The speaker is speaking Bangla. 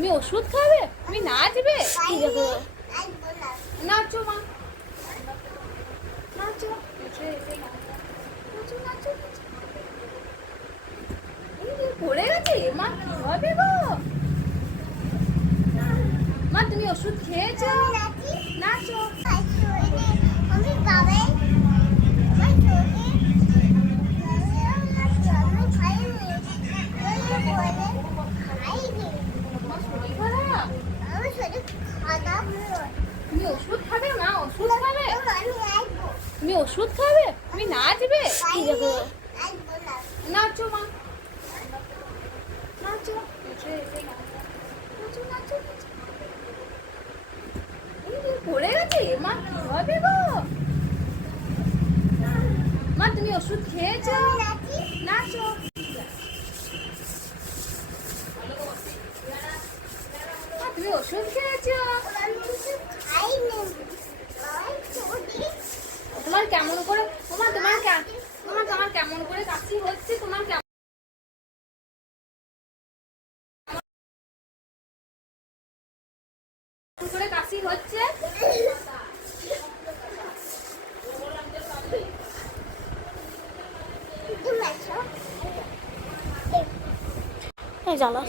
তুমি ওষুধ খাবে? তুমি নাচবে? নাচো মা, নাচো, নাচো, নাচো, নাচো। পড়ে গেছে মা, কি হবে গো? মা তুমি ওষুধ খেয়েছো? নাচো। তুমি ওষুধ খাবে মা? ওষুধ খাবে? তুমি ওষুধ খাবে? তুমি নাচবে? নাচো মা, নাচো, নাচো, নাচো, নাচো। পড়ে গেছে মা, কি হবে গো? মা তুমি ওষুধ খেয়েছো? নাচো। মা তুমি ওষুধ খেয়েছো? তোমার কেমন করে তোমার কেমন করে কাশি হচ্ছে? তোমার কেমন করে কাশি হচ্ছে? জ্বালা